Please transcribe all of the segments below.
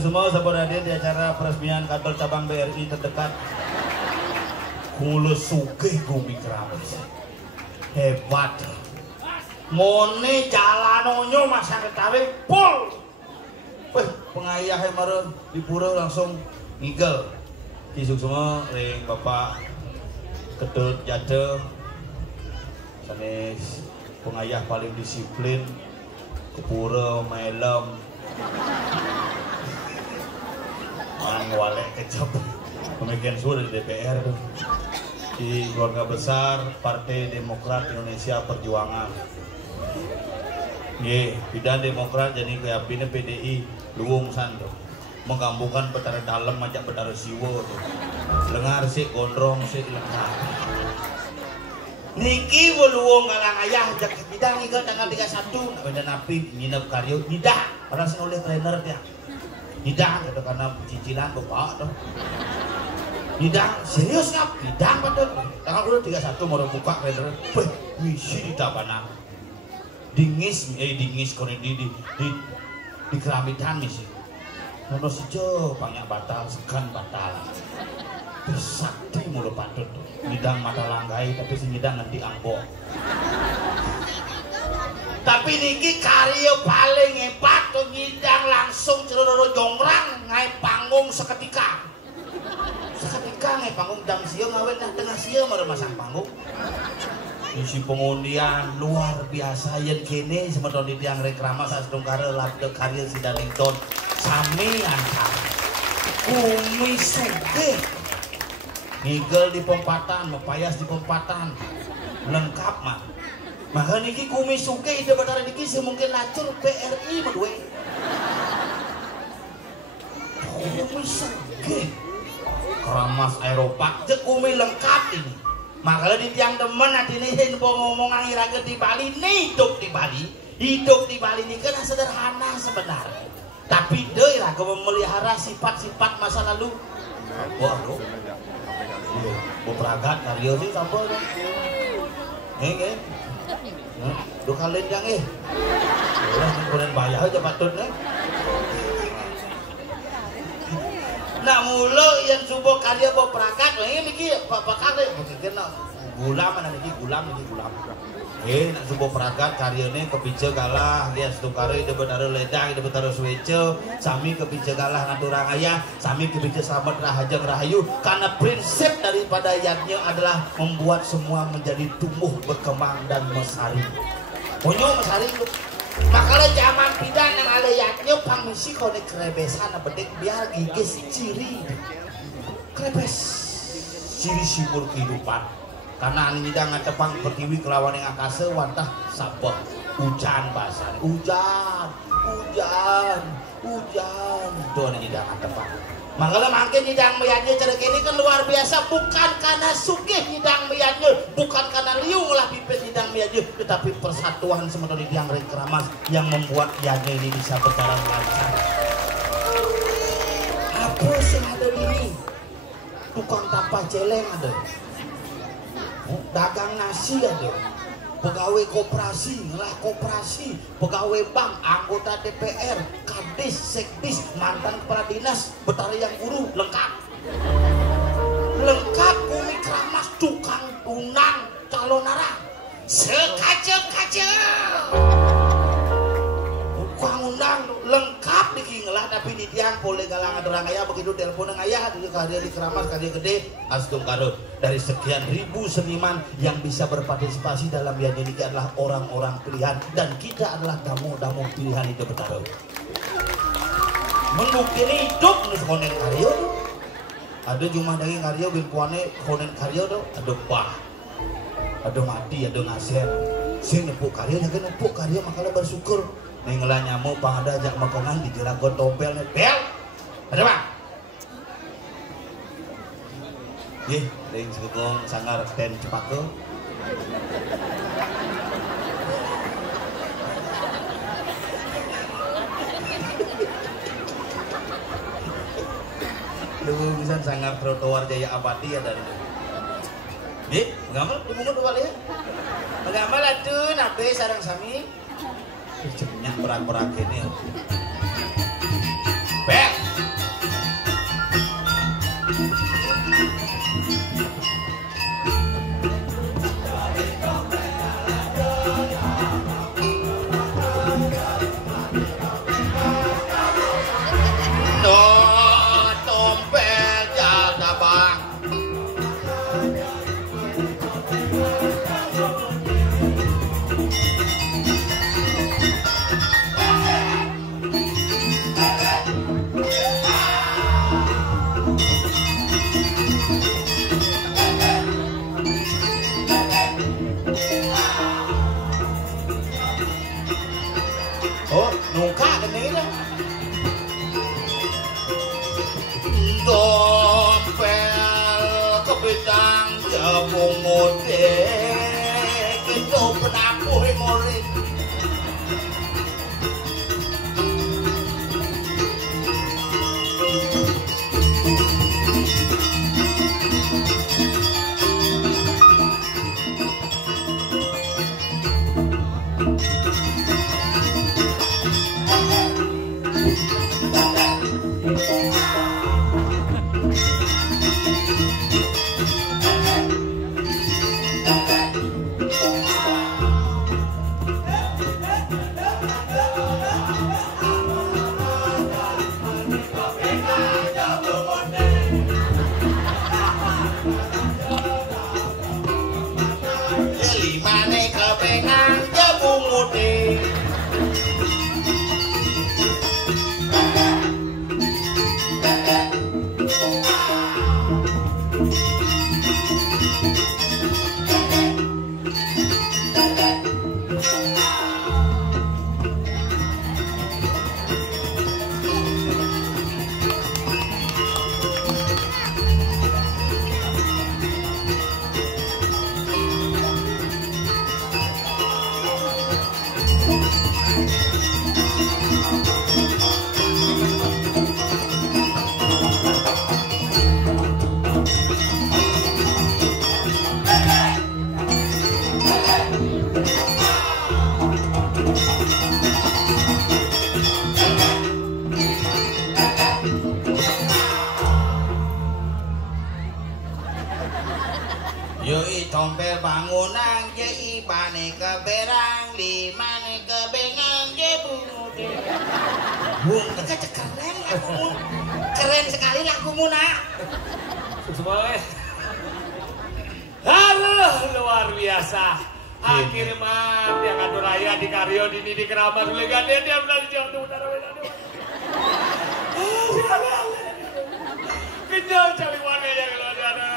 Semua sahabat hadir di acara peresmian kantor cabang BRI terdekat Kulo Sugih Bumi Keramas. Hebat. Mone jalanonyo masang ketawe pol. Pengayah marun di pura langsung ngigel. Kisuk semua ring Bapak Ketut Jade. Sanes pengayah paling disiplin ke pura malam. Walek kecap pemikiran sudah di DPR di keluarga besar Partai Demokrat Indonesia Perjuangan. Bidang Demokrat jadi kayak pina PDI luwung sando menggambungkan betara dalam macam betara siwo tuh. Lengar si gondrong si lengar. Niki luwung kalang ayah jak bidang ikan tanggal 31 benda napi nginep karyo tidak orang sing oleh trainer dia. Tidak, itu karena cicilan bapak tuh. Tidak, serius ngap? Tidak, betul. Tanggal udah 31 mau buka trainer. Misi di tabana. Dingis kone di keramitan misi. Nono sijo banyak batal, sekan batal. Sakti mulu patut tuh. Ngidang mata langgai, tapi si ngidang nanti angkok. Tapi niki karya paling hebat tuh ngidang langsung celoro jongrang ngai panggung seketika ngai panggung jam siang ngawet nah tengah siang mau masang panggung isi pengundian luar biasa yang kene semeton di tiang rekrama saat sedungkara labde karya si Danington sami antar Kumi Sugih ngigel di pempatan mepayas di pempatan lengkap mah. Maka niki Kumi Sugih ide betara niki semungkin lacur BRI berdua. Kumi Sugih Keramas Eropa je Kumi lengkap ini. Makanya di tiang temen hati ini ngomong akhir-akhir di Bali nih hidup di Bali ini kan sederhana sebenarnya. Tapi deh lah kau memelihara sifat-sifat masa lalu. Waduh, beragat karya sih sampai deh. Dua kali yang kemudian bayar aja patut nah mulu yang subuh karya bawa perakat ini mikir bapak karya mungkin gulam mana lagi gulam. Nak subuh peragat karyanya kepija galah dia setukare ide betara ledang ide betara suwece sami kepija galah ngaturang ayah sami kepija selamat rahajang rahayu karena prinsip daripada yatnya adalah membuat semua menjadi tumbuh berkembang dan mesari punya mesari lu makanya zaman pidan yang ada yatnya pangmisi kone kerebesan bedek biar gigis ciri krebes ciri simbol kehidupan karena ini tidak ngatepang pertiwi kelawan yang akase wantah sabah hujan basan hujan itu ini tidak ngatepang makanya makin hidang meyanya cerek ini kan luar biasa bukan karena sugih hidang meyanya bukan karena liung lah pipis hidang meyanya tetapi persatuan sementara yang keramas yang membuat yanya ini bisa berjalan lancar apa sih ada ini tukang tampah celeng ada dagang nasi ada pegawai koperasi ngelah koperasi pegawai bank anggota DPR kadis sekdis mantan kepala dinas betara yang guru lengkap umi keramas tukang tunang calon arah sekacau tukang undang lengkap dikingelah tapi di tiang boleh galangan orang ayah begitu telepon ayah di karya di keramas karya gede astung karut dari sekian ribu seniman yang bisa berpartisipasi dalam yang ini adalah orang-orang pilihan dan kita adalah tamu-tamu pilihan itu bertaruh membuktikan hidup nus konen karya ada cuma daging karya binkuane konen karya do ada bah ada mati ada ngasih sing nepuk karya jangan nepuk karya makanya bersyukur nenglah nyamuk pang ada ajak makanan di jelagon tompel nih bel ada bang ih ring segong sangar ten cepako lu bisa sangar trotoar Jaya Abadi ada nih ngamal dimungut dua ya ngamal atuh nabe sarang sami cenyak berak-berak ini bel tompel jada bang nungka gini dah dompel kebidang jabung mode itu penapuh ngorit pane keberang limane kebengang jebu. Bung, keren lagumu. Keren sekali lagumu, Nak. Semua halo, luar biasa. Akhirnya mah dia kan raya di Karyo di Keramat dulu kan dia benar jauh utara kenyal cari mana ya kalau ada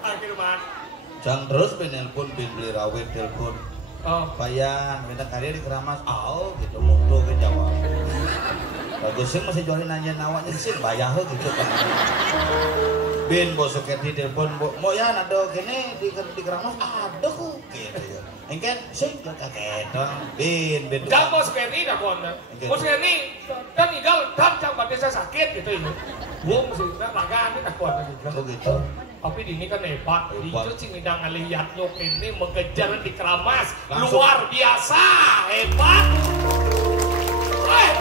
akhir mah. Jangan terus penelpon beli rawit telepon. Oh, Bayan, minta karya di Keramas. Gitu mutu ke jawab. Bagusnya masih jualin nanya nawanya sih bayar gitu kan. Bin bosok di telepon mau ya nado gini di Keramas ada kok gitu ya. Engken sing kaget bin jangan bos Kenny dah kon. Bos Kenny kan tinggal dan cang desa sakit gitu ini. Bung sih lagaan ini tak kuat gitu. Tapi ini kan hebat. Itu sih ngidang ngelihat nyok ini mengejar di Keramas luar biasa hebat.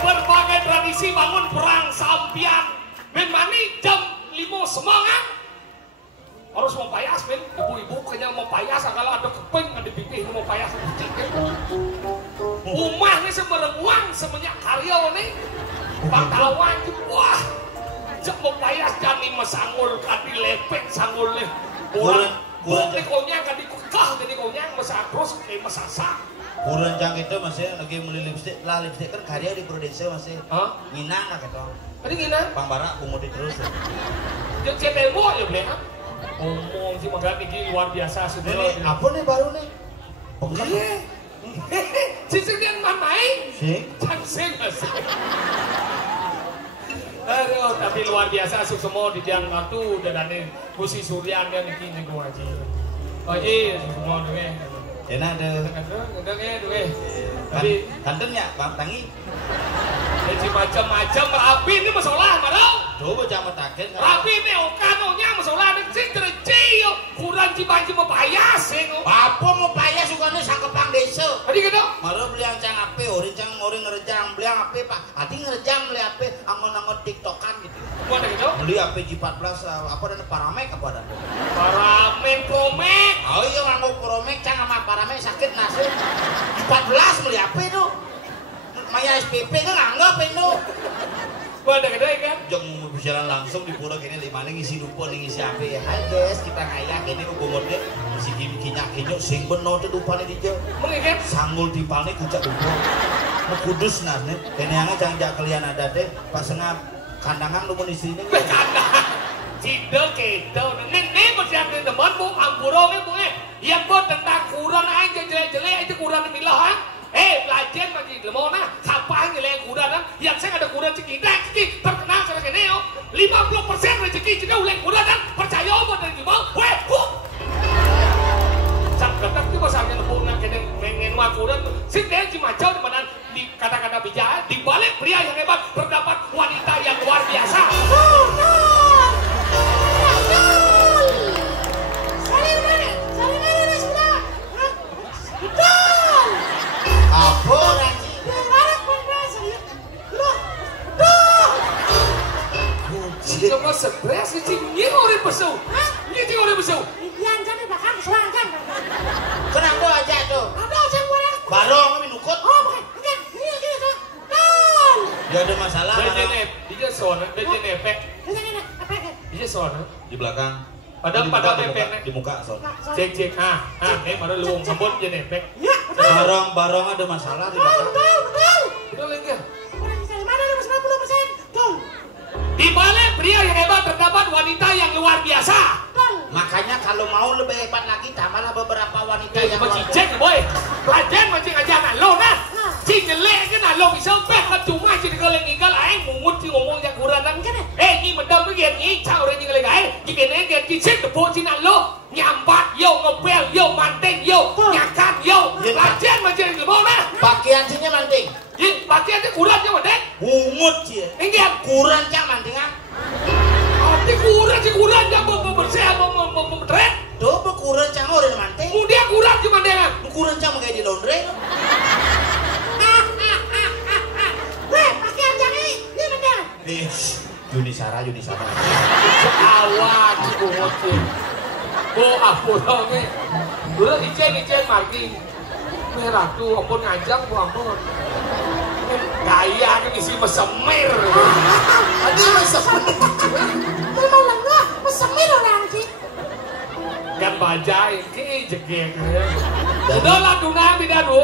Berbagai tradisi bangun perang sampian. Ben mani jam 5 semangat harus mau payas men, ibu-ibu kenyang mau payas kalau ada kepeng ada pipih mau payas umah nih semerenguang semenyak karya nih pangtawan wah cek mau payas jani mesangul kadi lepek sangul nih kurang konyang kadi kekah jadi konyang mesakros kayak mesasa kurang jang itu masih lagi beli lipstick lah lipstick kan karya di Prudensia masih nginang lah gitu tadi gimana? Bang Bara bumudi terus yang CTMO ya beli kan? Ngomong sih maganda ini luar biasa sudah ini apa nih baru nih? Iya Sising dia main Sing? Cangsing aduh tapi luar biasa semua di tiang kartu dan ini musi suryan dan ini gue aja oh iya semua deh enak deh tapi kantennya Bang Tangi jadi macam-macam rapi ini masalah madau coba jangan takin rapi ini okanonya masalah ini sing terciyo kurang cibanci mau payas sing apa mau payas sukanya sangkepang desa tadi gitu malah beli yang cang ape orang ngerejang beli yang ape pak hati ngerejang beli ape angon-angon tiktokan gitu mana gitu beli ape G14 apa dan paramek apa dan paramek promek oh iya nganggo promek cang sama paramek sakit nasi 14 beli ape itu Maya SPP kan nganggap itu mana gitu kan jeng berjalan langsung di pura gini di mana ngisi dupa nih ngisi ape ya hai guys kita kaya gini umurnya si kinyak sing beno tuh dupa nih dia mengikat sanggul tipal nih kucak dupa mau kudus nah nih kene yang jangan kalian ada deh pas sengap kandangan lu mau di sini kandang cindel kedo nih berjalan teman bu ampuro bu yang buat tentang kurang aja jelek-jelek itu kurang milah pelajar masih lemona kapan jelek kurang yang saya ada kurang cekidek terkenal saya keneo 50% rezeki cina uleng kurang dan percaya buat dari mau sang ketak itu masalahnya lemona kena mengen kurang sindel cimacau di kata-kata bijak di balik pria yang hebat terdapat wanita yang luar biasa Cuma stres sih, ini orang besu, ini orang besu. Yang jadi bakal selangkan. kenapa aja tuh Ada yang boleh. barong minukut Oh bukan, bukan. Ini tuh. Don. ya ada masalah Dia zona, dia nepek, Ini apa kan? dia zona. di belakang Pada nepek di muka so cek, pada lu sambut dia nepek. Ya, betul. barong ada masalah di belakang Betul. Itu lagi. Orang di mana 90%. Don. Di balik pria yang hebat terdapat wanita yang luar biasa. makanya kalau mau lebih hebat lagi tambahlah beberapa wanita yang luar biasa. Cek boy, pelajaran macam aja lo nah. Si jelek kan lo bisa kan cuma si kalau tinggal aing mungut si ngomong yang kurang kan. Ini mendam begini ini cau orang tinggal aing. Gimana dia cek depo si lo nyambat yo ngepel yo manting yo nyakan yo. Pelajaran macam lo nah. pakaian sini manting Pakaian itu kurang je manting. ungut sih Enggak. kurang cang mantingan Arti kurang je bersih membersih. tuh kurang cang orang manting Kemudian kurang je mantingan. kurang cang kayak di laundry Weh, pakaian jangan ini benar. Yunisara Awan, aku ngoceh. Oh, aku dong Udah ijen mati. Merah tuh ampun ngajak gua ampun. Gaya kan isi mesemir. Aduh mesemir. Memang lah, mesemir orang sih. Kan bajai ki jegek. Udah lah tuna bida du.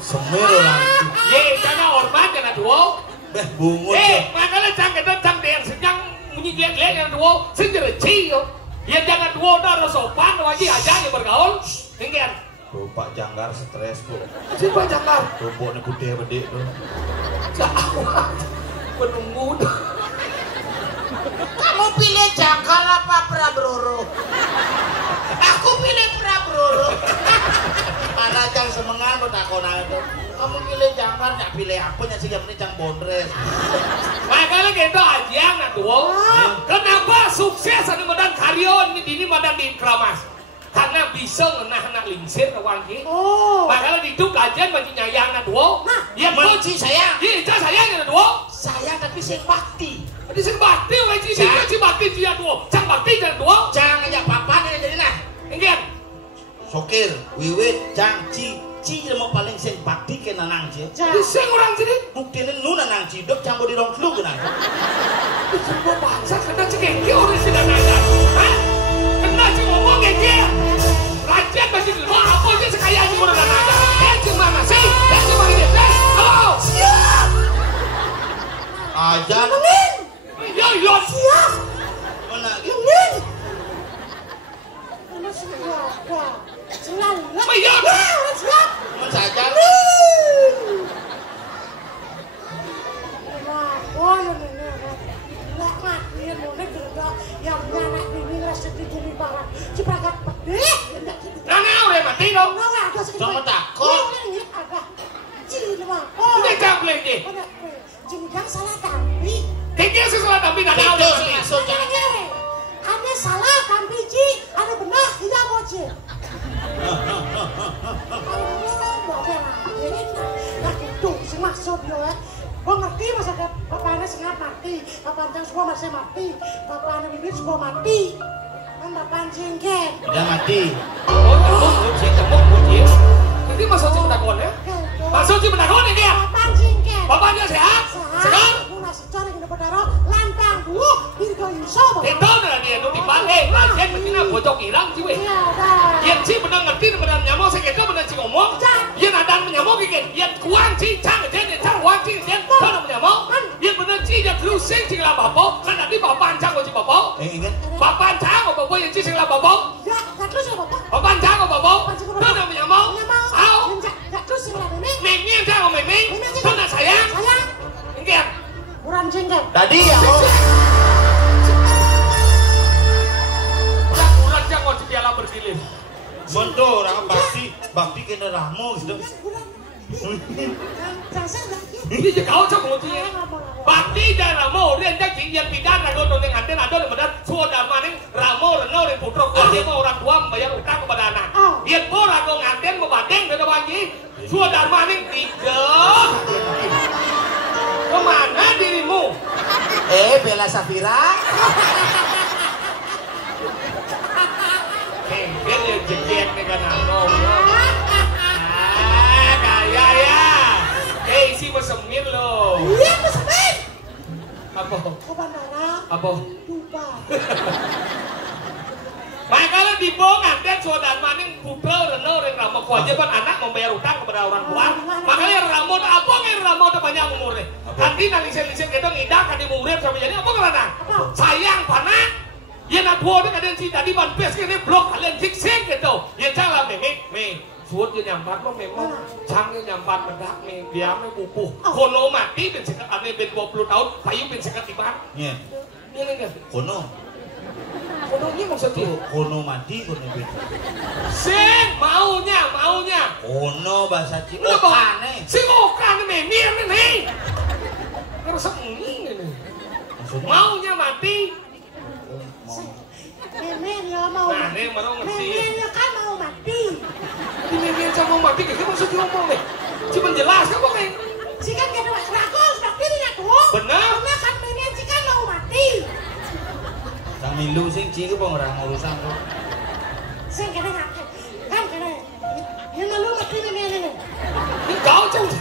Semir orang. Ye, jangan hormat jangan duo. Beh bungut. Makanya jangan den senjang bunyi lihat yang duo, senjata cio. Ya jangan duo dah sopan lagi aja yang bergaul. Tinggal. Tuh Pak Janggar stres tuh. Si Pak Janggar. Tuh boknya gede tuh. Jauh. Menunggu. Kamu pilih Jangkar apa Prabroro? Aku pilih Prabroro. Mana cang semengan lo takonan itu. Kamu pilih Janggar, nggak pilih aku nya sih yang penting cang bondres. Makanya gitu aja nak duo. Kenapa sukses anu medan karyon ini medan di Kramas? Karena bisa ngenah lingsir kawan ki. Makanya diduk kajian bagi nyayang nak duo. Ya Menci sayang. Iya, sayang nak duo. Sayang tapi sing bakti. Di sini bakti, wajib si bakti dia duo. Cang bakti jangan duo. Cang aja papa ini jadi nah. Enggak. Sokir, wiwit, cang, ci mau paling sing bakti ke nanang ci. Di sini orang sini. Buktinya nu nanang ci, dok cambo di rong klub nah. Di sini gua bangsa kena cekengki orang sini nanang. Hah? Kena sih ngomong kayak Rajian masih dulu. Apa sih sekaya aja orang nanang? Gimana sih? Cuma ini. Halo. Siap. Ajan. Yo. Siap. Mana? Ini. Mana siap? Selalu. Siap. Siap. Mana saja? Yang anak ini rasa dijadi barang cipragat pedih Nana udah mati dong. Sama takut. Udah kabel ini. Jenjang salah tampi. Tinggi sesuatu tapi nggak tahu. Itu langsung jangan. Ada salah tampi Ci, ada benar tidak mau Ci. Nah itu sih maksud ya. Gue ngerti masa bapaknya sengat mati, bapaknya semua masih mati, bapaknya bibit semua mati, kan bapaknya jengket. Udah mati. Nanti masuk si penakon ya? Masuk si penakon ini ya? Bapaknya jengket. Bapaknya sehat? Segar? Gue nasi cari ke Depodaro, lantang dulu, Dirgo Yuso. Itu adalah dia itu dibalik. Latihan begini bocok hilang sih weh. Iya dah. Yang si benar ngerti benar nyamuk sekitar benar si ngomong. Yang ada menyamuk gini. Yang kuang si cang aja cang wang si aja. Kalau menyamuk. Yang benar si yang terus sing sing lah bapak. Kan nanti bapak cang si bapak. Ingat? Bapak cang bapak yang si sing lah bapak. Ya, gak terus ya bapak. Bapak cang bapak. Kalau menyamuk. Au. Gak terus ya nenek. Memang cang memang. Kalau sayang. Sayang. Enggak. Kurang jengket. Tadi ya. Yang ulat jangan piala bergilir. Bentuk orang bakti kena rahmu sudah. Ini je kau cakap mutunya. Bakti dan ramo, dia jangan yang pidan ada orang yang ada medan sudah maning ramo reno dan putra keluarga orang tua membayar utang kepada anak. Dia borak kau nganten membadeng dan bagi sudah maning tiga. Kemana dirimu? Bella Safira. Kengkel yang jegek dengan anom. Kaya ya. Isi mesemir loh. Iya mesemir. Apa? Ke bandara. Apa? Dubai. Makanya dibongkar dan saudara maning putra reno dan ramo kewajiban anak membayar utang kepada orang tua. Makanya ramo apa nggak ramo udah banyak umurnya. Nanti nalisir kita ngidak kan umurnya sampai jadi apa kerana? Sayang panak. Ya nak dua ni kadang si tadi ban pes ni blok kalian fixing gitu. Ya jangan me. Suốt như nhằm phát nó mềm không? Trăng như nhằm phát mình đắc mềm biar nó bù bù. Kono mati ben sekat ane ben 20 tahun, payu ben sekat tiban. Iya. Ini enggak. Kono. Kono ini maksudnya. Kono mati kono ben. Sing maunya. Kono bahasa Cina. Okane. Sing okane memir nih. Ngerasa ini nih. Maunya mati. Memen ya mau. Nah, ini mau ngerti. Memen ya kan mau mati. Ini memir sama mati kayak maksudnya ngomong nih. Cuma jelas kan pokoknya. Si kan kena ragu seperti ini ya tuh. Benar. Karena kan memen si kan mau mati. Kang milu sing ci ku bang orang urusan kok. Si Kau cuma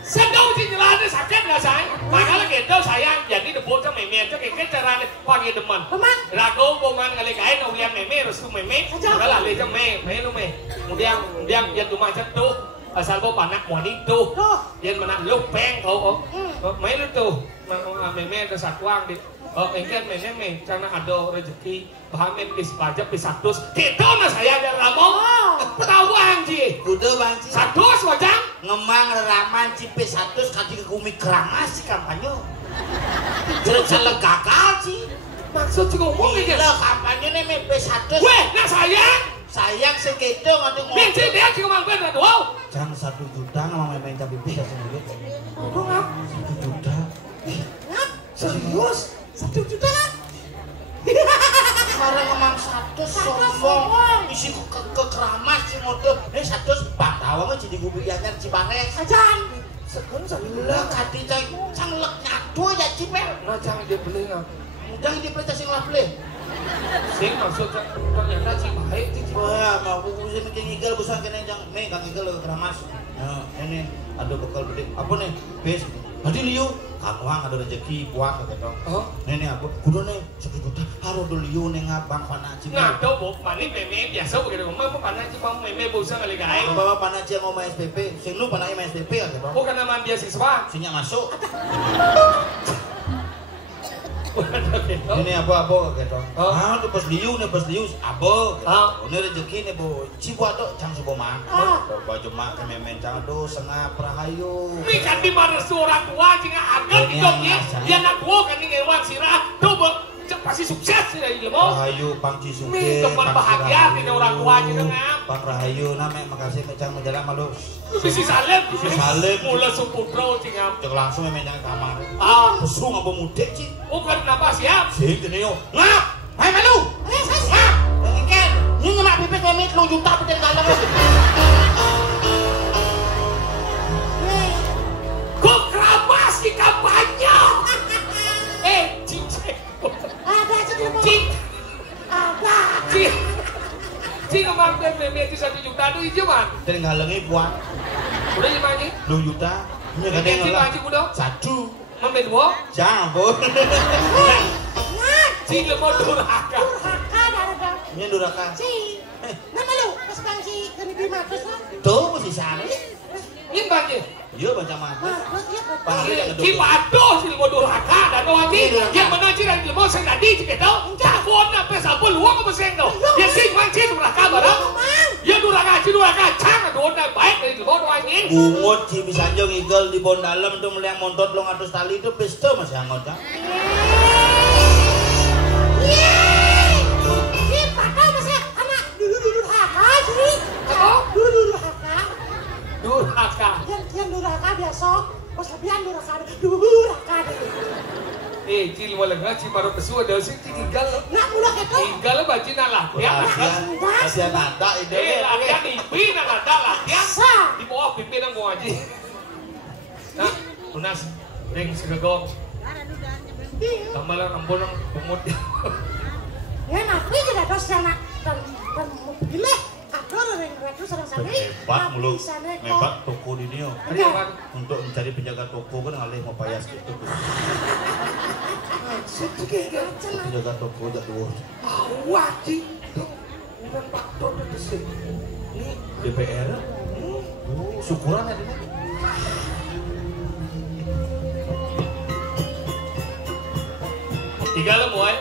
sedang di jalan sakit nggak saya? Makanya gitu sayang jadi debut sama meme itu kayak caranya panggil teman. Teman. Ragu boman kali kain ulian meme harus tuh meme. Kalau lali jam meme lu meme. Kemudian dia tuh macam tuh asal bawa panak wanita. Dia mana lupeng kau. Meme lu tuh meme ada satuang di. Engkau meme karena ada rezeki bahamen bis pajak bis satus. Kita mas saya ada ramong. Petahuan sih. Kudu bang sih. Satus wajang. Ngemang raman cipe 100 kaki ke gumi keramas sih kampanye. Jeruk salah gagal sih. Maksud sih ngomong aja. Gila kampanye nih mepe 100. Weh, nah sayang. Sayang sekedo ngadu ngomong. Benci dia sih ngomong bener wow. Jangan 1 juta ngomong main cabai bisa sendiri. Aduh ngap. 1 juta. Ngap. Serius? 1 juta kan? Sekarang ngomong 100 sombong. Isi ke keramas sih ngode. Ini 100 patawang jadi gubi anyar Cipanes. Ajan. Sekarang Lah kati cang lek nyatu ya cipel. nah jangan dia beli nggak? Jangan dipercaya sing lah beli. Sing maksudnya ternyata sih baik sih. Wah, mau buku sih mikir ngigel busan kena jang. Nih kang ngigel ke keramas. Nah, ini ada bekal gede. Apa nih? Bes. Nanti liu, kang wang ada rezeki puang gitu. Nih apa? Kudu nih 1 juta. Harus dulu liu nih ngabang panaci. Nah, tuh bu, mani meme biasa begitu. Mau panas sih mau meme busa kali guys. Bawa panaci ngomong SPP. Sing lu panai SPP kan gitu. Bukan nama beasiswa. Sinya masuk. Ini Ini apa gitu. Ah, tuh pas liu nih pas liu abo. Ini rezeki nih bu. Cibu atau cang sebuah mak. Baju mak kememen cang tuh sengah prahayu. kan di mana orang tua jika agak hidupnya dia nak tua kan ini ngewan sirah. Tuh pasti sukses sih dari ilmu. Rahayu Pang Cisuke. Teman bahagia tidak orang tua juga ngam. Pang Rahayu nama makasih mecang menjalan malu. Bisi salem. Bisi salem. Mula suputro cingam. Cek langsung memang jangan kamar. Pesung apa mudik sih? Bukan kenapa siap. Sih gini yo. Ngap. Hai malu. Ngap. Engkel. Ini nyemak pipis memit lu juta petir dalam. Kok keramas di kampanye? Cicek. Ada cik. Cik. Ada. Cik. Cik kemarin meme itu 1 juta tuh hijau man. Dan ngalengi puan. Udah gimana nih? 2 juta. Ini Cik kadang ngalah. Cik udah. 1. Mamben dua. Jangan bu. Cik lemah durhaka. Durhaka ada. Ini durhaka. Cik. Nama lu pas bangsi kena di matus lah. Tuh mesti sana. Ini banjir. Iya baca mati. Cik patuh sih lemah durhaka. Dan doang cik. Yang mana cik dari lemah saya tadi cik itu. Takut apa sampai luang apa sih itu. Ya cik man cik durhaka barang. Ya durhaka cik durhaka. Cang ada baik dari lemah doang ini. Bungut sih bisa aja ngigel di bon dalam tuh melihat montot lo ngatus tali itu pesta masih hangat kan? Ini patah masih anak durhaka sih. Apa? Durhaka. Durhaka. Yang durhaka biasa. Pas lebihan durhaka deh. Cil wala nga si maro pesu ada si tinggal. Nak mula keto. Tinggal baci nalah. Ya. Kasihan ada ide. Latihan ipi na ada latihan. Sa. Di bawah pipi nang mo aji. Nah, tunas ring sigagong. Tama lang ang bonang pumut. Ya napi sudah dos sana dan mobilnya ada ring itu sarang sana. Hebat mulu. Hebat toko di Nio. Untuk mencari penjaga toko kan ngalih mau payas gitu. Penjaga toko jatuh. Wah, Ci. Bukan Pak Don ada sih. Ini DPR. Syukuran ya ini. tiga lah boy.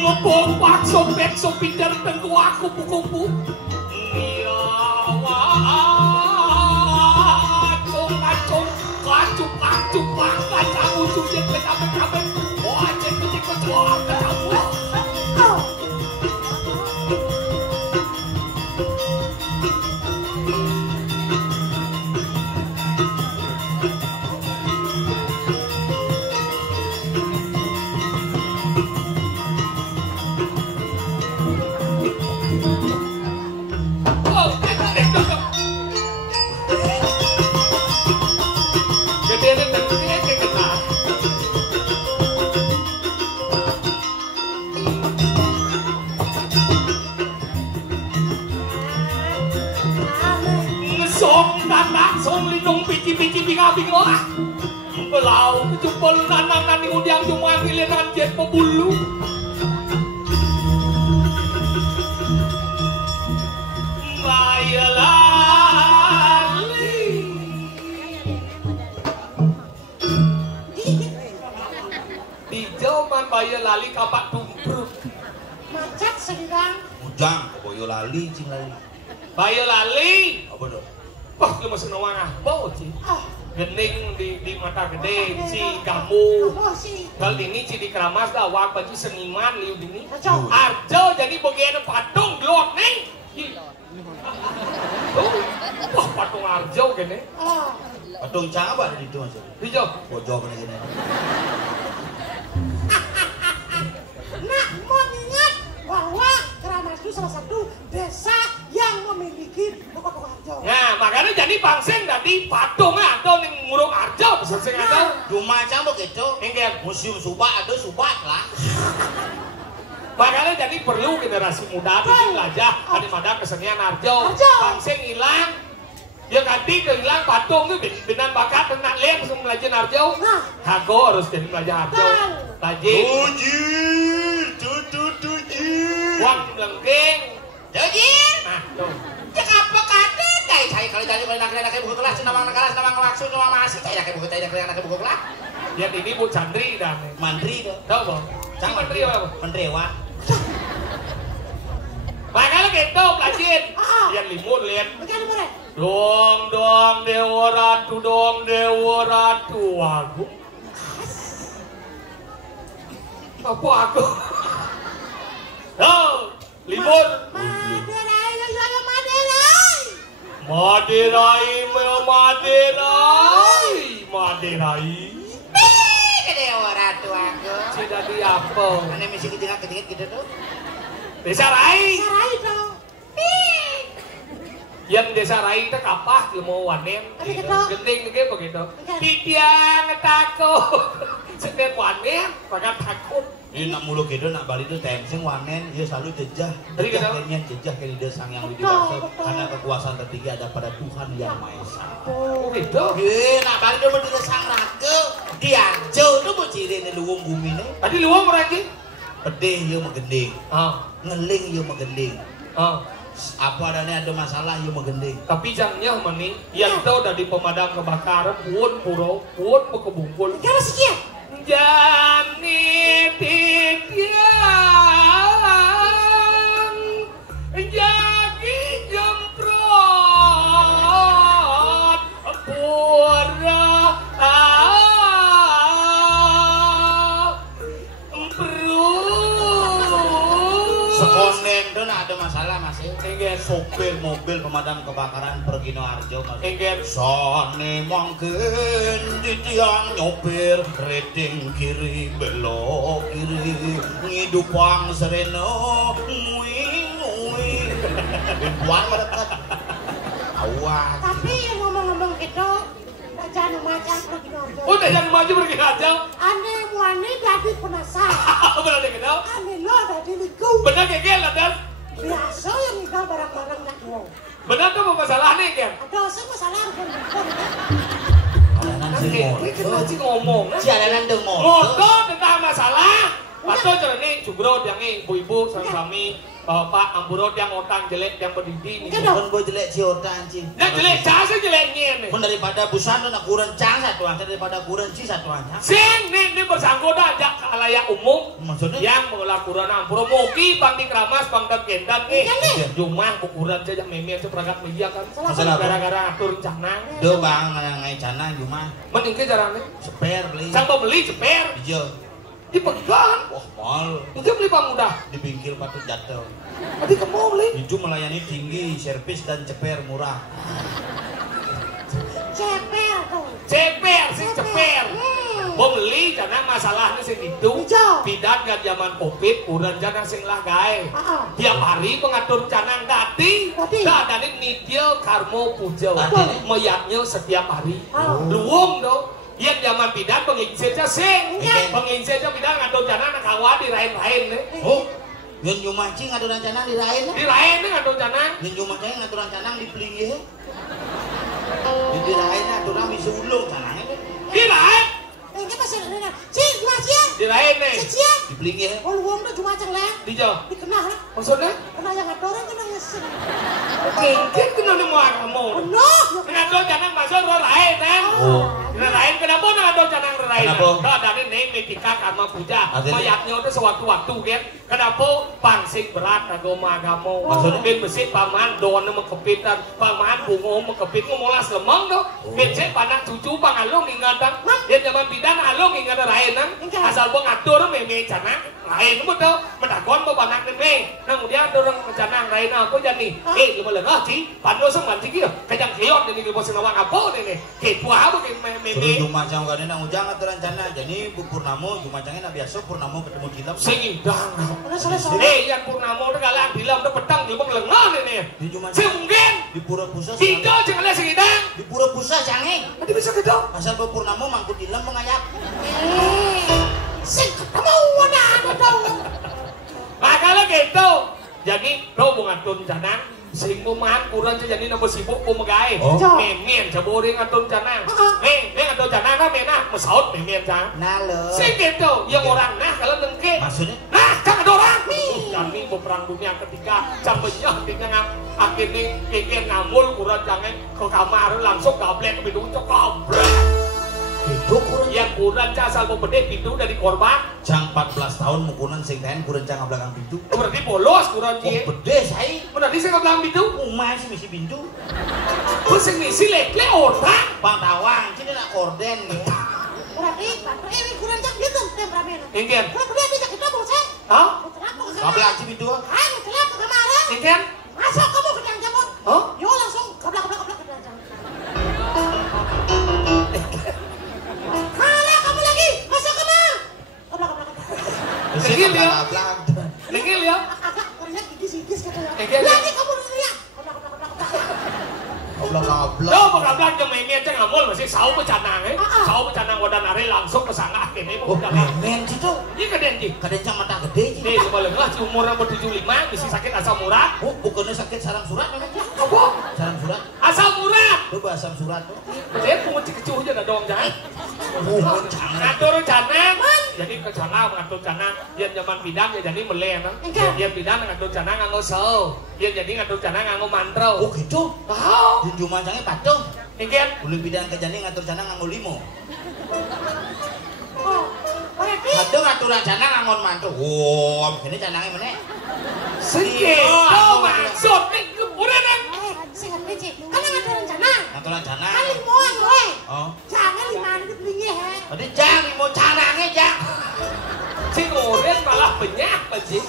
Ngepompak sobek dan tengku aku kuku. Iya, wah, acung, kacung, sujet lek kabeh. Wah, cek kecoa ketemu. Song linong pici-pici binga-bingo ah. Belau kejempol nanang-nani udiang cuma giliran jet pebulu. Maya lali. Di zaman Maya lali kapak tumpruk. Macet sedang. Ujang, boyo lali cing lali. Maya lali. Apa dong? Wah, lu masih nawang apa sih? Gening di mata gede, si kamu. Kali ini si di Keramas dah wak baju seniman liu ini. Arjo jadi bagian patung glok nih. Wah, patung Arjo gini. Patung apa di itu Mas? Hijau. Bojong gini. Nah, mengingat bahwa Keramas itu salah satu desa yang memiliki pokok-pokok Arjo. Nah, makanya jadi pangseng tadi patung atau ning ngurung Arjo pangseng atau Dumacang begitu. enggak Museum Subak ada Subak lah. makanya jadi perlu generasi muda ini belajar ada mana kesenian Arjo. Pangseng hilang. Ya ganti kehilang patung tuh benar bakat tenang lihat langsung belajar Arjo. Hago harus jadi belajar Arjo. Lajin. Tuji. Wang lengking. Jajin. Nah, tuh. Cek apa kaden kai kali jadi nak buku kelas nawang kelas nawang langsung nawang masih kayak buku tadi nak buku kelas. Lihat ini Bu Chandri dan Mantri tuh. tahu bang? Cang menteri apa? Menteri Wah. Makanya gitu belajar. Lihat limun lihat. Bukan boleh. Dong dewa ratu aku. Apa aku? Oh, limun. Maderai. Dewa ratu aku. Sudah di apa? Ini mesti ketinggat gitu tuh. Desa Rai. Sarai dong. Yang desa Rai itu kapah mau wanen. Genting nih begitu. Tiang takut. Setiap wanen pakai takut. Ini nak mulu gitu nak balik itu tensing wanen dia selalu jejah jejah ke lidah sang yang dibahas karena kekuasaan tertinggi ada pada Tuhan yang Maha Esa. Oh gitu. Nak balik itu berdiri sang raga dianjo itu mau ciri ini luwung bumi ini. Tadi luang mereka. Pedih dia menggending, ngeling dia menggending. Apa adanya ada masalah dia menggending. Tapi jangannya meni, yang tahu dari pemadam kebakaran, pun puro, pun pekebungkul. Kalau sekian. Jani titiang jadi jemprot pura sekonen tuh ada masalah masih. Enggak Sopir mobil pemadam kebakaran pergi no Arjo enggak sane mangken di tiang nyopir reding kiri belok kiri ngidupang sereno ngui buang merekat awas. Tapi ngomong-ngomong gitu, jangan macam pergi nonton. udah jangan maju pergi aja. Aneh muane jadi penasaran. Benar deh kenal. Aneh lo jadi liku. Benar kayak gila dan Biasa yang tinggal barang-barang nggak mau. benar tuh masalah nih kan. Ada sih masalah kan. Jalanan sih Kita masih ngomong. jalanan dong Ngobrol tentang masalah. Pasal cara ini cugro yang ibu-ibu sami Pak Ampuro yang otang jelek yang berdidi nih. Kan Bukan jelek si otang cing. Nah jelek jasa jeleknya nih. Pun daripada busan nak kurang cang satu aja daripada kurang ci satu aja. Sing nih bersangkutan aja ke halayak umum. Maksudnya? Yang mengelola kuran Ampuro mugi Bang Dikramas Bang Gendan nih. Cuma ukuran saja memang seperangkat media kan. Masalah apa? Gara-gara atur rencana. Do bang ngai cana cuma Mending ke jarangnya. spare beli. Sang pembeli ceper. Iya. Dipegang. Wah mal. Itu beli Bang mudah. Di pinggir patut jatuh. Tadi kamu beli. Itu melayani tinggi, servis dan ceper murah. Ceper tuh. Ceper sih ceper. Beli karena masalahnya sing itu. Hijau. Bidat kan zaman Covid, urang jangan sing lah gae. Tiap hari mengatur canang dati. Tak ada nih nidil karmo puja. Mayatnya setiap hari. Luwung dong. Yang zaman bidat penginsirnya sing. Penginsirnya bidat ngatur canang nak kawa di lain-lain nih. Oh, yang nyumancing ngatur canang di lain. Di lain nih ngatur canang. Yang nyumancing ngatur canang di pelingi. Di lain ngatur bisa ulung canangnya. Di lain. Ini masih ada. Cing, cuma cia. Di lain nih. Cia. Di pelingi. Oh, luang tuh cuma ceng lah. Di jauh. Dikenal lah. Maksudnya? Kena yang ngadoran kena yang sen. Mungkin kena nemu kamu. No. Ngatur canang masuk roh lain kan. Lain kenapa ngatur canang lain? Kenapa? Dari nih metika karma puja. Mayatnya itu sewaktu-waktu kan. Kenapa pangsing berat agama. Maksudnya besi paman doan mengkepitan, paman bungo mengkepit ngomolas lemong tuh. Besi panak cucu pangalung ingatan. Dia zaman bidan alung ingatan lain kan. Asal gua ngatur meme canang lain betul. Menakon mau panak meme. Kemudian dorong canang lain aku jadi. Gimana lah sih? Panu sama sih kajang kiot ini di pos nawang apa nih? Ketua apa meme? Cuma macam kan nang ujang aturan cana. Jadi Bu Purnamo cuma macamnya biasa Purnamo ketemu Dilam. Singidang. Sorry. Yang Purnamo udah galang Dilam udah petang di bang lengan ini. Di cuma Mungkin di Pura Pusat. tidak jangan lihat Singidang. Di Pura Pusat canggih. Nanti bisa gitu. Asal Bu Purnamo mangkut Dilam mengayap. Sing ketemu ada dong. Nah kalau gitu, jadi lo mau ngatur canang, sing kumahan kurang jadi nama sibuk pemegai. Memen caboring ngatur canang. Ngatur canang kan menah mesaut memen cang. Nah lo. Sing gitu, yang orang nah kalau dengke. Maksudnya? Nah jangan orang. Kami peperang dunia ketiga, campenya dengan akhirnya ingin ngamul kurang jangan ke kamar langsung gablek ke pintu cokap. Itu kurang. Yang kurang asal pembedek pintu dari korban. Jang 14 tahun mukunan sing tahan kurang jang belakang pintu. Berarti bolos kurang cie. Bede saya. Berarti saya belakang pintu. Umah sih misi pintu. Terus yang misi lekle orang. Bang Tawang, sini nak korden ya. Berarti kurang ceng gitu temperamen. Ingin. Kurang dia kita mau ceng. Hah? Kabelah sih pintu. Kan kelap ke kamar. Ingin. Masuk kamu ke dalam jamur. Hah? Yo langsung keblak ke dalam jamur. Kalah kamu lagi. Masuk kamar. Keblak. Ingin ya. Ingin ya. Agak terlihat gigis-gigis gitu ya. Ingin. Lagi kamu lihat. Keblak. Kabelah. Lo pengablan ke mainnya ceng ngamul masih sahu becanang sahu becanang wadah nari langsung ke sana akhirnya mau udah Men situ. ini keden ji Kadang cang mata gede. nih sebalik lah si umur nomor 75 misi sakit asam urat Oh, bukannya sakit sarang surat namanya. apa? Sarang surat. Asam urat Coba asam surat tuh. bener pengunci kecuh aja ada dong jangan Oh, jangan. ngatur canang jadi ke sana ngatur canang yang zaman bidang ya jadi meleh yang bidang ngatur canang nganggo sau yang jadi ngatur canang nganggo mantrau Oh gitu. tahu Di cuma cangnya patung. ingin Uli bidang kejani ngatur canang nganggo limo. Oh, berarti Patung ngaturan canang ngangon mantu. Oh, ini canangnya mana? segitu maksud nih kemudian saya ngerti sih. Kan ada rencana. Ngaturan canang. Kan limo gue. Oh. Jangan lima ini belinya he. Tadi jang limo canangnya jang. si kemudian malah banyak aja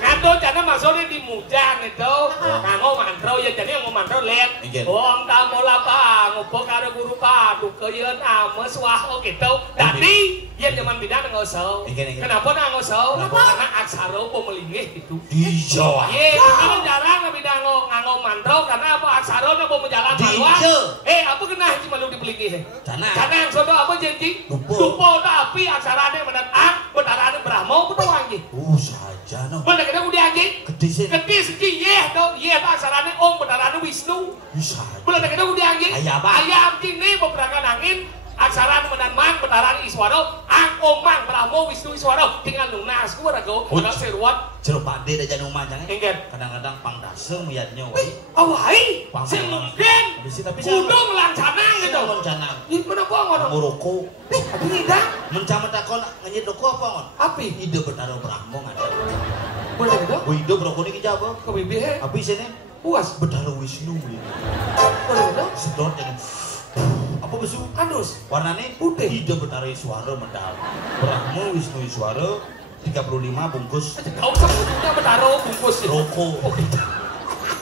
ngatur canang maksudnya di mujang itu nganggo mantrau ya jadi nganggo mantrau lihat om tamu lapa ngupo karo guru padu keyeun ames wah gitu tadi yang zaman bidang nggak usah kenapa nggak usah karena aksara pemelingih gitu Di Jawa. iya itu jarang bidang nganggo mantrau karena apa aksara nya mau menjalan haluan apa kena cuma lu dipelingih canang sodo apa janji dupo tapi aksaranya mendatang bentarane Brahmo betul lagi. Saja no. Mana kita udah lagi? Gede sih. Gede sih yeah tuh. Yeah aksarane Om bentarane Wisnu. Bisa. Mana kita udah lagi? Ayam. Ayam ini beberapa angin aksaran menan mang bentarane Iswaro. Ang omang Brahmo Wisnu Iswara tinggal lunas gua rago ana seruat Jero Pakde da janung manjang. enggen Kadang-kadang pangdasem yatnya wae. awai sing mungkin Tapi kudung lancana gitu lancana. ini kenapa ngono Moroko. ini dah Mencama takon nganyit roko apa ngon? api Ide betaro Brahmo ngada. boleh gitu Wido broko niki jaba. ke bibi he Abi sini puas betaro Wisnu. boleh gitu Sedot dengan apa besu? anus Warnane putih ide betaro Iswara medal. Brahmo Wisnu Iswara 35 bungkus kau sebutnya betaro bungkus roko.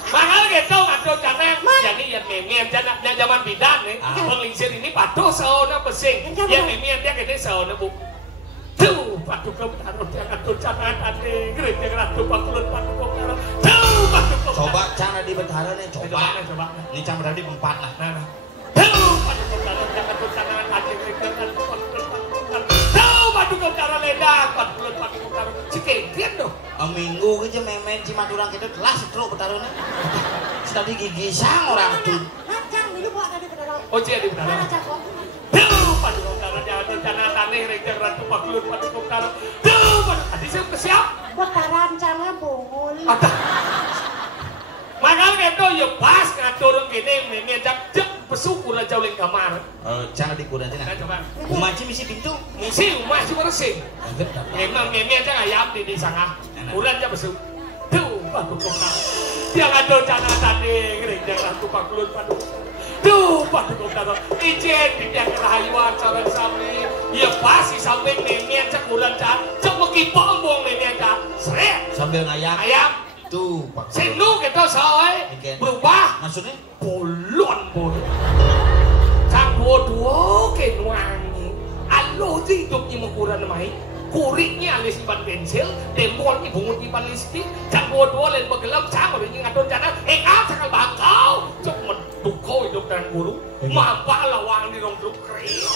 mahal gitu ngatur jangan jadi ya memian jangan zaman bidan nih penglingsir ini patuh saona pesing ya memian dia gede saona bu tuh patuh kau taruh dia ngatur jangan ada gereja ngatur pakulut patuh kau taruh tuh patuh kau Coba cara di betara nih coba. coba Ini cara berarti empat lah. nah tuh patuh kau taruh jangan ngatur jangan ada gereja ngatur pakulut tuh patuh kau taruh ledak pakulut patuh kau taruh cikengkian dong Minggu aja main Cimadurang kita telah setruk betarone. Tadi gigi sang orang tuh. Kacang ini buat tadi benar. oh cia di Mana benar cakok? tuh patuh kau taruh jangan rencana tanah gereja ngatur pakulut patuh kau taruh tuh patuh tadi saya siap Betaran cangan bongol. ada makanya itu ya pas ngatur gini memian cek pesukur aja oleh kamar Cara di kuda nah aja. coba Umaci misi pintu. misi rumah cuma resing memang memian cek ayam di sana bulan aja besuk tuh patuh kota dia ngatur cana tadi gereja ratu pakulut patuh tuh patuh kota ijen di yang rahayu acara sampai ya pas si sampai memian cek bulan cek mekipong buang memian cek seret Sambil ngayak. ayam Tuh pak. sinu kita soal berubah Maksudnya? bolon bolon sang dua-dua ke nuangi alo hidupnya ukuran mai kuriknya alis ipan pensil dembolnya bungut ipan listrik sang dua-dua lain begelam sang orangnya ngatur jana sakal bakau cok menduko hidup dan guru mampa lawang di rong grup kering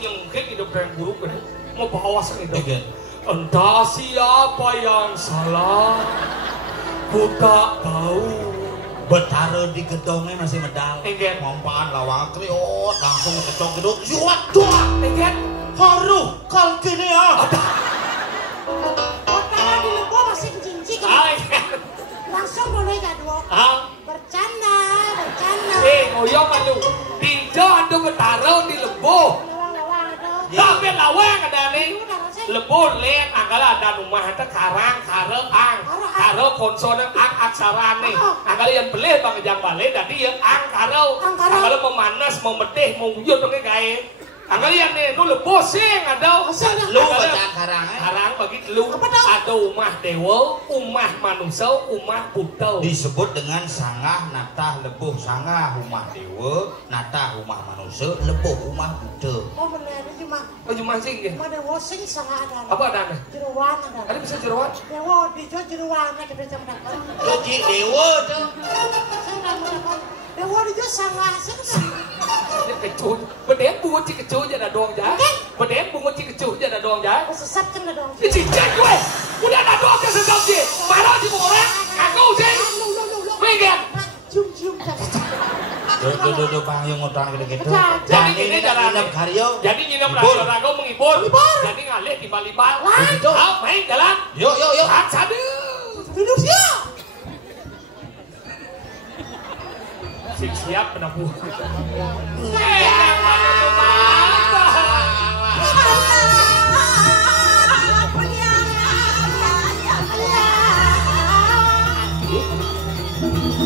nyengkik hidup dan guru kan mau bawa sang itu entah siapa yang salah ku tak tahu Betara di gedongnya masih medal. Enggen. Mompaan lawang kriot langsung ke gedung. Juat doa. enggan Haruh kal kini ya. Betaran di lembo masih kencing langsung boleh jadwal. Bercanda. ngoyong malu tinjo ando betaro di lebo Lawang-lawang ada. tapi lawang ada nih lebo len anggala ada rumah itu karang karo konsol ang aksara nih anggala yang beli bang jang balik jadi yang ang karo anggala memanas mau medeh mau wujud pakai gaya anggala yang nih nu lebo sing ada Lu bacaan karang bagi lu ada umah dewa umah manusia umah buddha disebut dengan sangah natah lebuh sangah rumah dewa natah rumah manusia lebuh rumah buddha. Oh bener ini mah. oh cuma sing ya Mana wosing sangat ada. apa ada Jeruan ada. ada bisa jeroan Dewa di jeruan kita jam dapat. Logi dewa tuh. Saya nggak mau dapat. Dewa di sangat sih. Ini kecuh, bedem bungut ci kecuh aja ada doang ya. Bedem bungut ci kecuh aja ada doang ya. Sesat kan ada dong. Ini cincin gue, udah ada doang ke sesat sih. Marah di orang, aku sih. Pengen. Cium-cium Do payung ngutang gitu-gitu. Jadi ini cara nginep karyo. Jadi nginep rago menghibur. Jadi ngalih di balibal. Main jalan. Yuk. Sadu. Hidup dia. Siap penabuh.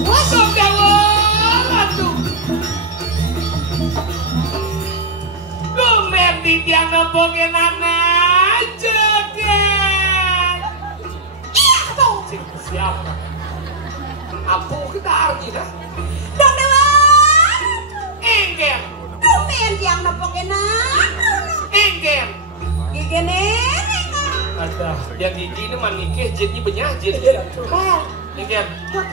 Wasong dewa ratu. Lumer di tiang ngebongin anak jegen. Siap. Apa kita arti dah? Dong dewa. Enggen. Lumayan tiang napokenan. Enggen. Gigene. Ada yang gigi ini manikeh jadi banyak jadi. Bel. Enggen. Kok